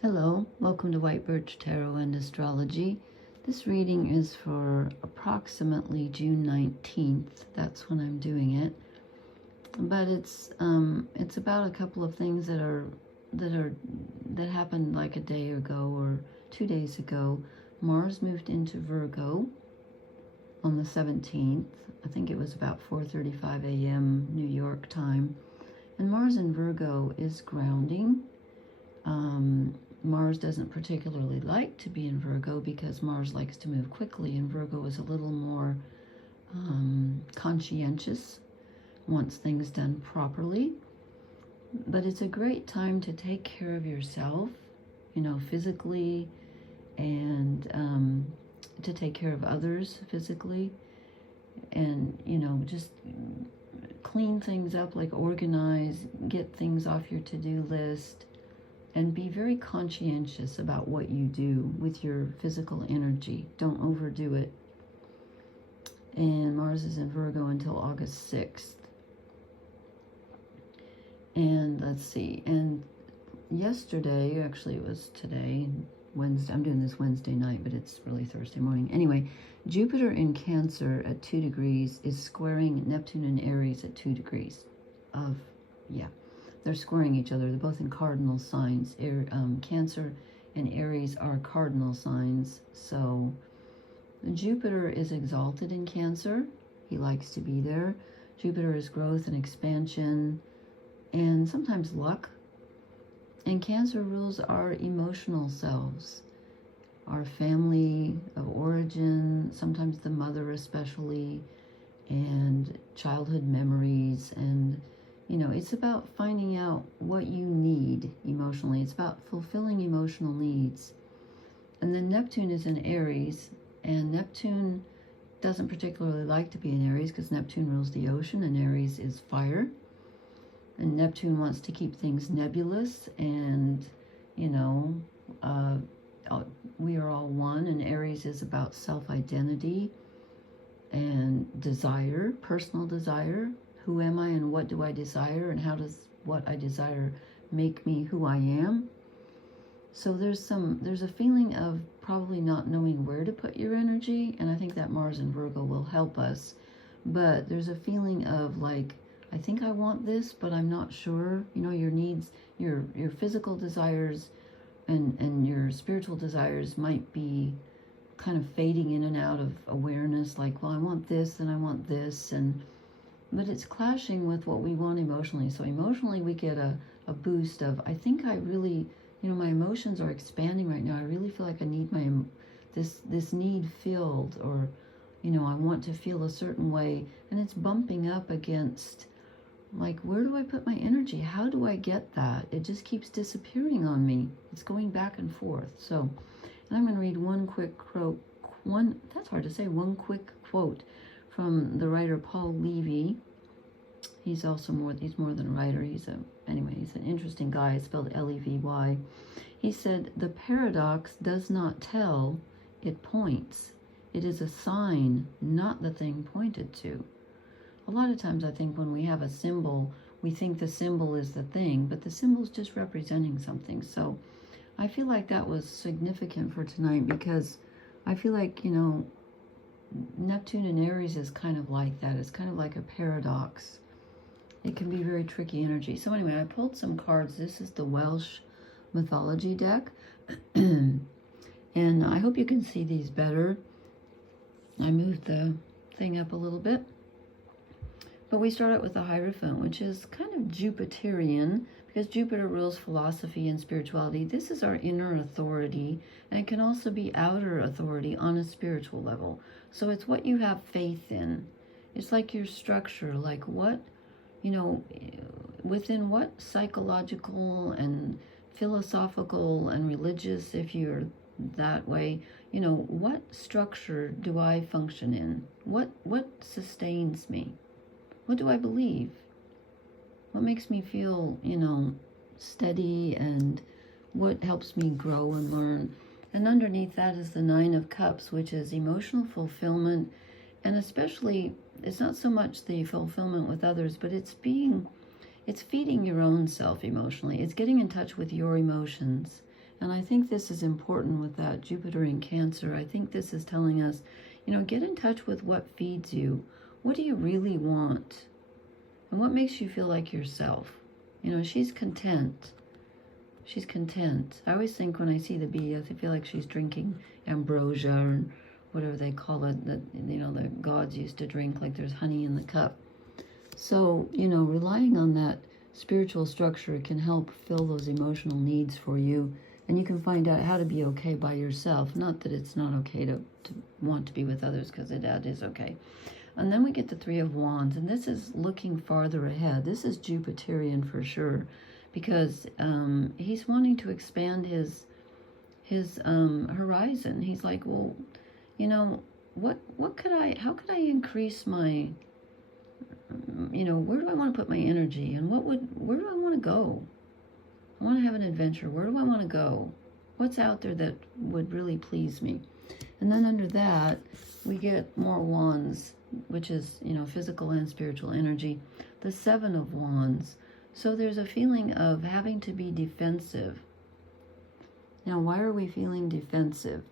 Hello, welcome to White Birch Tarot and Astrology. This reading is for approximately June 19th. That's when I'm doing it. But it's about a couple of things that happened like a day ago or 2 days ago. Mars moved into Virgo on the 17th. I think it was about 4:35 a.m. New York time. And Mars in Virgo is grounding. Mars doesn't particularly like to be in Virgo because Mars likes to move quickly, and Virgo is a little more conscientious, wants things done properly. But it's a great time to take care of yourself, physically, and to take care of others physically, and, just clean things up, like organize, get things off your to-do list, and be very conscientious about what you do with your physical energy. Don't overdo it. And Mars is in Virgo until August 6th. And let's see. And yesterday, actually it was today, Wednesday. I'm doing this Wednesday night, but it's really Thursday morning. Anyway, Jupiter in Cancer at 2 degrees is squaring Neptune in Aries at 2 degrees of, they're squaring each other. They're both in cardinal signs. Cancer and Aries are cardinal signs. So Jupiter is exalted in Cancer. He likes to be there. Jupiter is growth and expansion and sometimes luck. And Cancer rules our emotional selves, our family of origin, sometimes the mother especially, and childhood memories. And it's about finding out what you need emotionally. It's about fulfilling emotional needs. And then Neptune is in Aries, and Neptune doesn't particularly like to be in Aries because Neptune rules the ocean, and Aries is fire. And Neptune wants to keep things nebulous, and, we are all one, and Aries is about self-identity and desire, personal desire. Who am I and what do I desire, and how does what I desire make me who I am? So there's a feeling of probably not knowing where to put your energy, and I think that Mars in Virgo will help us. But there's a feeling of like, I think I want this, but I'm not sure. Your needs, your physical desires and your spiritual desires might be kind of fading in and out of awareness, like, well, I want this and I want this, but it's clashing with what we want emotionally. So emotionally we get a boost of, I think I really, my emotions are expanding right now. I really feel like I need this need filled, or, I want to feel a certain way. And it's bumping up against, like, where do I put my energy? How do I get that? It just keeps disappearing on me. It's going back and forth. So, and I'm going to read one quick quote from the writer Paul Levy. He's more than a writer. He's an interesting guy. It's spelled Levy. He said, "The paradox does not tell, it points. It is a sign, not the thing pointed to." A lot of times I think when we have a symbol, we think the symbol is the thing, but the symbol is just representing something. So I feel like that was significant for tonight, because I feel like, Neptune in Aries is kind of like that. It's kind of like a paradox. It can be very tricky energy. So anyway, I pulled some cards. This is the Welsh mythology deck. And I hope you can see these better. I moved the thing up a little bit. But we start out with the Hierophant, which is kind of Jupiterian, because Jupiter rules philosophy and spirituality. This is our inner authority, and it can also be outer authority on a spiritual level. So it's what you have faith in. It's like your structure, like what, within what psychological and philosophical and religious, if you're that way, what structure do I function in? What sustains me? What do I believe? What makes me feel, steady, and what helps me grow and learn? And underneath that is the Nine of Cups, which is emotional fulfillment, and especially, it's not so much the fulfillment with others, but it's feeding your own self emotionally. It's getting in touch with your emotions And I think this is important with that Jupiter in Cancer. I think this is telling us, get in touch with what feeds you. What do you really want? And what makes you feel like yourself? She's content. She's content. I always think when I see the bee, I feel like she's drinking ambrosia or whatever they call it, that, the gods used to drink, like there's honey in the cup. So, relying on that spiritual structure can help fill those emotional needs for you. And you can find out how to be okay by yourself. Not that it's not okay to want to be with others, because that is okay. And then we get the Three of Wands, and this is looking farther ahead. This is Jupiterian for sure, because he's wanting to expand his horizon. He's like, well, how could I increase my, where do I want to put my energy, and where do I want to go? I want to have an adventure. Where do I want to go? What's out there that would really please me? And then under that, we get more wands, which is, physical and spiritual energy. The Seven of Wands. So there's a feeling of having to be defensive. Now, why are we feeling defensive?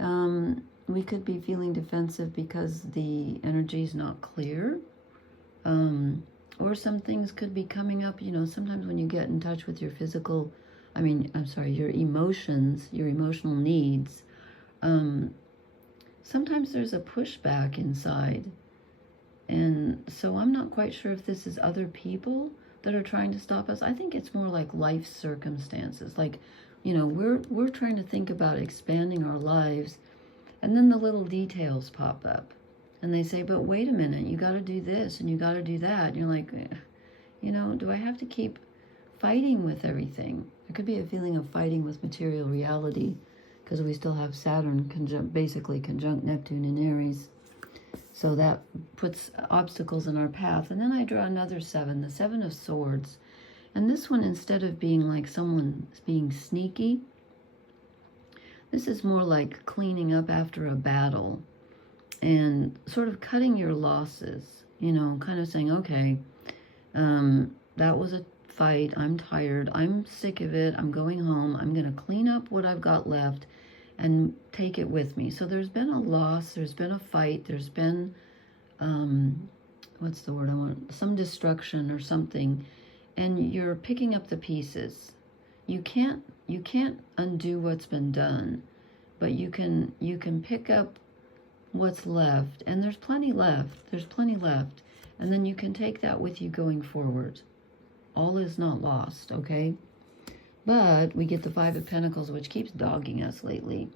We could be feeling defensive because the energy is not clear. Or some things could be coming up, sometimes when you get in touch with your your emotions, your emotional needs, sometimes there's a pushback inside. And so I'm not quite sure if this is other people that are trying to stop us. I think it's more like life circumstances. Like, we're trying to think about expanding our lives, and then the little details pop up. And they say, but wait a minute, you got to do this and you got to do that. And you're like, do I have to keep fighting with everything? There could be a feeling of fighting with material reality, because we still have Saturn basically conjunct Neptune in Aries. So that puts obstacles in our path. And then I draw another seven, the Seven of Swords. And this one, instead of being like someone being sneaky, this is more like cleaning up after a battle and sort of cutting your losses, kind of saying, okay, that was a fight. I'm tired. I'm sick of it. I'm going home. I'm going to clean up what I've got left and take it with me. So there's been a loss. There's been a fight. There's been, what's the word I want? Some destruction or something. And you're picking up the pieces. You can't undo what's been done, but you can pick up what's left, and there's plenty left. And then you can take that with you going forward. All is not lost, okay? But we get the Five of Pentacles, which keeps dogging us lately.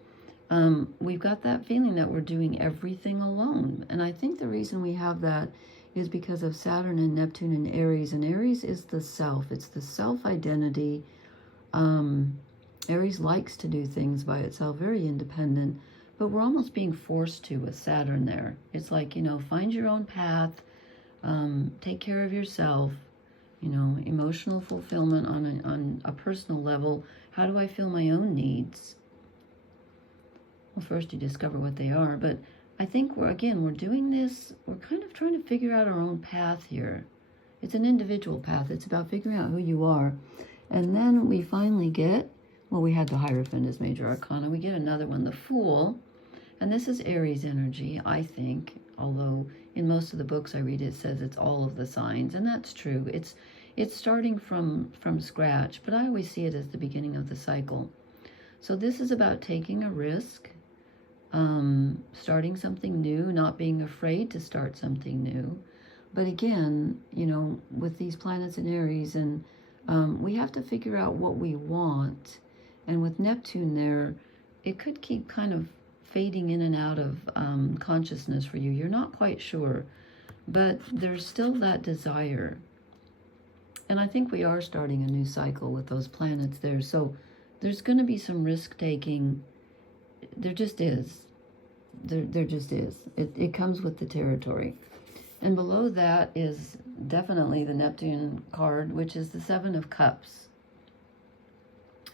We've got that feeling that we're doing everything alone. And I think the reason we have that is because of Saturn and Neptune and Aries. And Aries is the self. It's the self-identity. Aries likes to do things by itself, very independent. But we're almost being forced to with Saturn there. It's like, find your own path, take care of yourself, emotional fulfillment on a personal level. How do I fill my own needs? Well, first you discover what they are. But I think we're doing this, we're kind of trying to figure out our own path here. It's an individual path. It's about figuring out who you are. And then we finally get, we had the Hierophant as major arcana. We get another one, the Fool. And this is Aries energy, I think, although in most of the books I read it says it's all of the signs, and that's true. It's starting from scratch, but I always see it as the beginning of the cycle. So this is about taking a risk, starting something new, not being afraid to start something new. But again, with these planets in Aries, and we have to figure out what we want. And with Neptune there, it could keep kind of fading in and out of consciousness for you. You're not quite sure, but there's still that desire. And I think we are starting a new cycle with those planets there. So there's going to be some risk-taking. There just is. There just is. It comes with the territory. And below that is definitely the Neptune card, which is the Seven of Cups.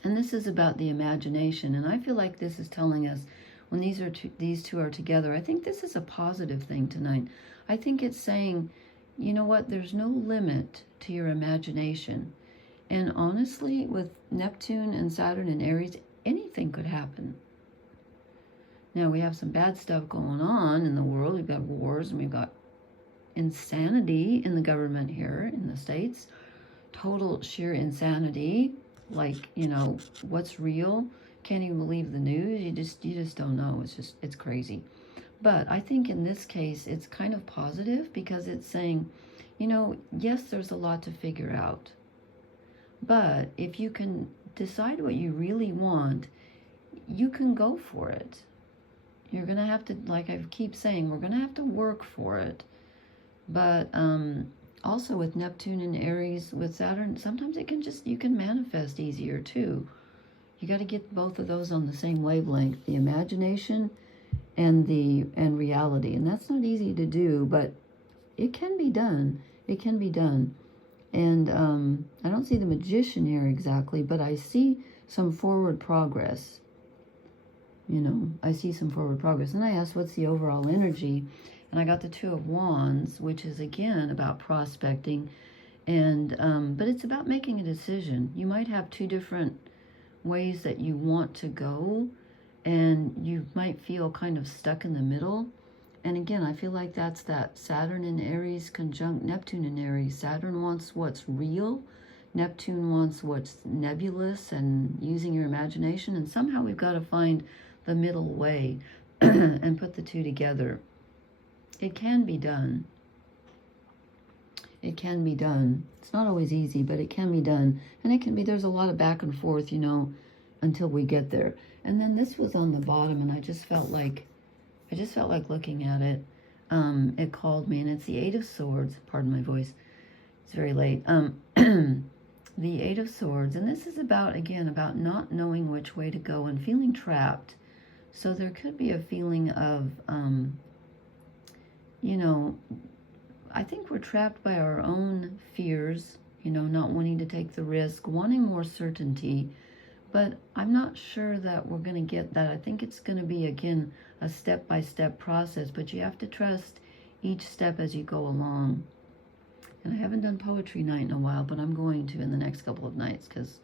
And this is about the imagination. And I feel like this is telling us when these two are together, I think this is a positive thing tonight. I think it's saying, you know what, there's no limit to your imagination. And honestly, with Neptune and Saturn and Aries, anything could happen. Now, we have some bad stuff going on in the world. We've got wars and we've got insanity in the government here in the States. Total sheer insanity. Like, you know, what's real? Can't even believe the news. You just don't know. It's crazy. But I think in this case, it's kind of positive because it's saying, you know, yes, there's a lot to figure out. But if you can decide what you really want, you can go for it. You're going to have to, like I keep saying, we're going to have to work for it. But also with Neptune and Aries, with Saturn, sometimes you can manifest easier too. You got to get both of those on the same wavelength, the imagination and reality. And that's not easy to do, but it can be done. It can be done. And I don't see the Magician here exactly, but I see some forward progress. You know, I see some forward progress. And I asked, what's the overall energy? And I got the Two of Wands, which is, again, about prospecting. And but it's about making a decision. You might have two different ways that you want to go, and you might feel kind of stuck in the middle. And again, I feel like that's that Saturn in Aries conjunct Neptune in Aries. Saturn wants what's real. Neptune wants what's nebulous and using your imagination. And somehow we've got to find the middle way and put the two together. It can be done. It can be done. It's not always easy, but it can be done. And it can be, there's a lot of back and forth, you know, until we get there. And then this was on the bottom, and I just felt like looking at it. It called me, and it's the Eight of Swords. Pardon my voice. It's very late. The Eight of Swords. And this is about, again, about not knowing which way to go and feeling trapped. So there could be a feeling of, you know, I think we're trapped by our own fears, you know, not wanting to take the risk, wanting more certainty. But I'm not sure that we're going to get that. I think it's going to be, again, a step-by-step process, but you have to trust each step as you go along. And I haven't done poetry night in a while, but I'm going to in the next couple of nights because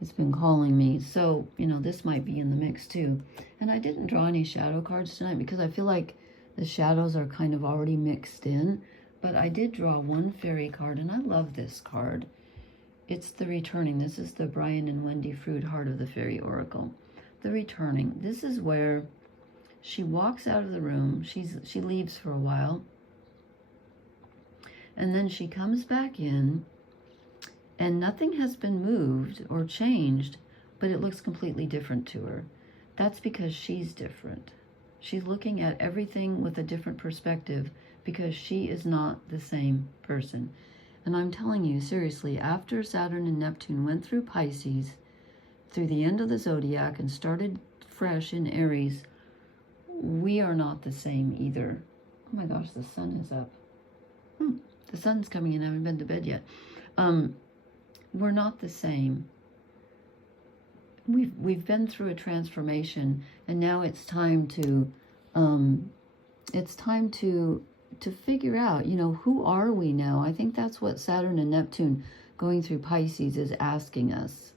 it's been calling me. So, you know, this might be in the mix too. And I didn't draw any shadow cards tonight because I feel like the shadows are kind of already mixed in. But I did draw one fairy card, and I love this card. It's the Returning. This is the Brian and Wendy Fruit Heart of the Fairy Oracle. The Returning. This is where she walks out of the room. She leaves for a while. And then she comes back in, and nothing has been moved or changed, but it looks completely different to her. That's because she's different. She's looking at everything with a different perspective because she is not the same person. And I'm telling you, seriously, after Saturn and Neptune went through Pisces, through the end of the zodiac, and started fresh in Aries, we are not the same either. Oh my gosh, the sun is up. The sun's coming in. I haven't been to bed yet. We're not the same. We've been through a transformation, and now it's time to figure out, you know, who are we now? I think that's what Saturn and Neptune going through Pisces is asking us.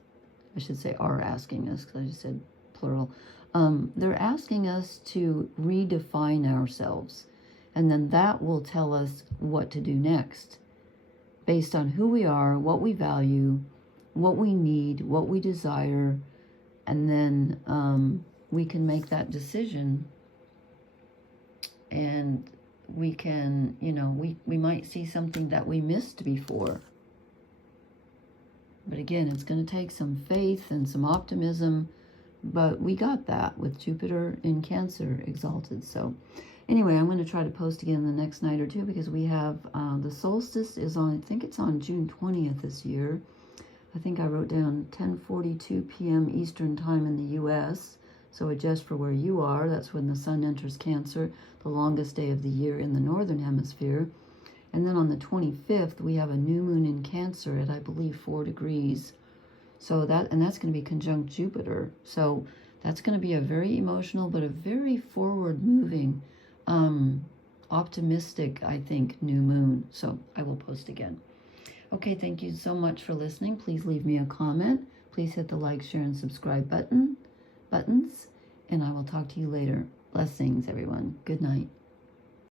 I should say are asking us, because I just said plural. They're asking us to redefine ourselves. And then that will tell us what to do next. Based on who we are, what we value, what we need, what we desire. And then we can make that decision. And we can, you know, we might see something that we missed before. But again, it's going to take some faith and some optimism. But we got that with Jupiter in Cancer exalted. So anyway, I'm going to try to post again the next night or two because we have the solstice is on, I think it's on June 20th this year. I think I wrote down 10:42 p.m. Eastern time in the U.S. So adjust for where you are. That's when the sun enters Cancer, the longest day of the year in the northern hemisphere. And then on the 25th, we have a new moon in Cancer at, I believe, 4 degrees. So that's going to be conjunct Jupiter. So that's going to be a very emotional, but a very forward-moving, optimistic, I think, new moon. So I will post again. Okay, thank you so much for listening. Please leave me a comment. Please hit the like, share, and subscribe buttons. And I will talk to you later. Blessings, everyone. Good night.